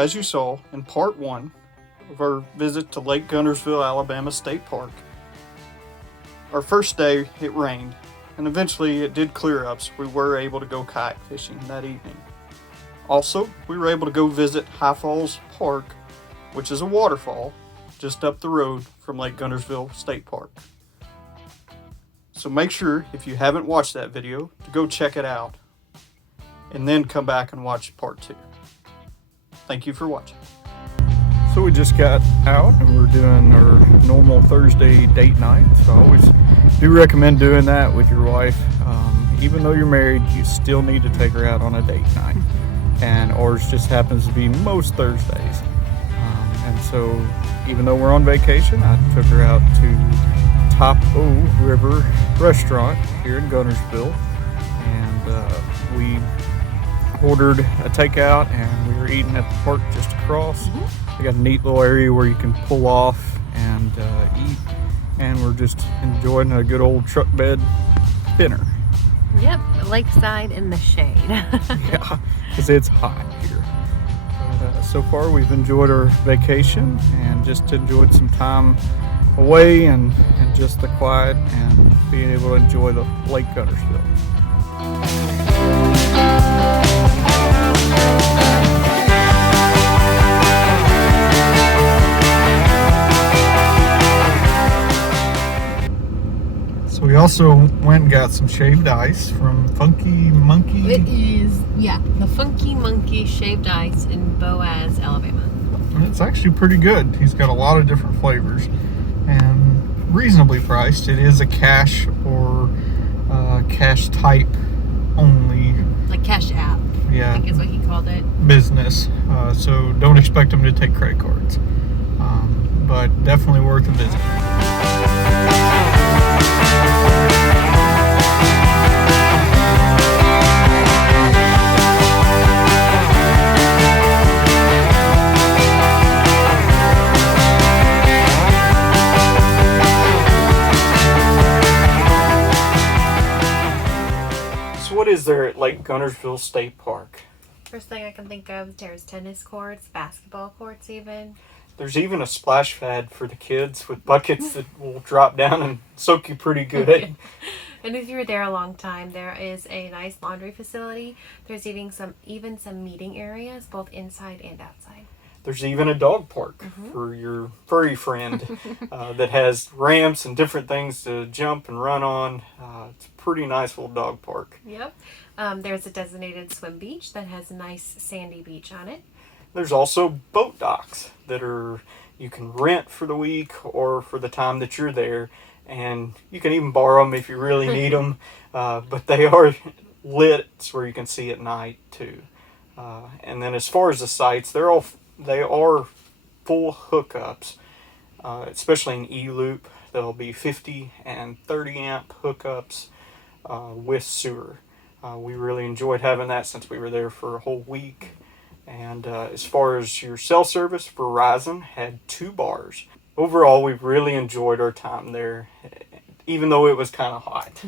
as you saw in part 1 of our visit to Lake Guntersville, Alabama State Park, our first day it rained, and eventually it did clear up, so we were able to go kayak fishing that evening. Also, we were able to go visit High Falls Park, which is a waterfall just up the road from Lake Guntersville State Park. So make sure, if you haven't watched that video, to go check it out, and then come back and watch part 2. Thank you for watching. So we just got out and we're doing our normal Thursday date night. So I always do recommend doing that with your wife. Even though you're married, you still need to take her out on a date night. And ours just happens to be most Thursdays. And so even though we're on vacation, I took her out to Top O River Restaurant here in Guntersville. And we ordered a takeout and we were eating at the park just across. They got a neat little area where you can pull off and eat, and we're just enjoying a good old truck bed dinner. Yep, lakeside in the shade. Yeah, because it's hot here. But, so far we've enjoyed our vacation and just enjoyed some time away and just the quiet and being able to enjoy the Lake Guntersville. So we also went and got some shaved ice from Funky Monkey. It is, yeah, the Funky Monkey shaved ice in Boaz, Alabama. And it's actually pretty good. He's got a lot of different flavors and reasonably priced. It is a cash or cash type only. Like cash app, yeah, I think is what he called it. Business. So don't expect them to take credit cards. But definitely worth a visit. What is there at Lake Guntersville State Park? First thing I can think of, there's tennis courts, basketball courts even. There's even a splash pad for the kids with buckets that will drop down and soak you pretty good. And if you're there a long time, there is a nice laundry facility. There's even some meeting areas, both inside and outside. There's even a dog park for your furry friend that has ramps and different things to jump and run on. It's a pretty nice little dog park. Yep. There's a designated swim beach that has a nice sandy beach on it. There's also boat docks that you can rent for the week or for the time that you're there. And you can even borrow them if you really need them. But they are lit where you can see at night too. And then as far as the sites, they are full hookups, especially in E-Loop. There'll be 50 and 30 amp hookups with sewer. We really enjoyed having that since we were there for a whole week. And as far as your cell service, Verizon had 2 bars. Overall, we really enjoyed our time there, even though it was kind of hot.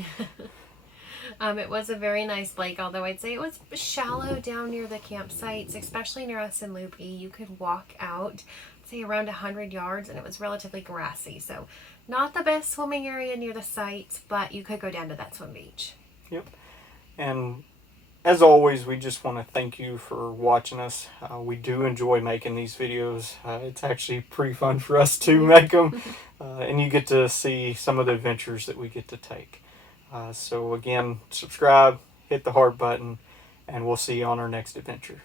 It was a very nice lake, although I'd say it was shallow down near the campsites, especially near us in Loop E. You could walk out, say around 100 yards, and it was relatively grassy. So not the best swimming area near the site, but you could go down to that swim beach. Yep. And as always, we just want to thank you for watching us. We do enjoy making these videos. It's actually pretty fun for us to make them. And you get to see some of the adventures that we get to take. So again, subscribe, hit the heart button, and we'll see you on our next adventure.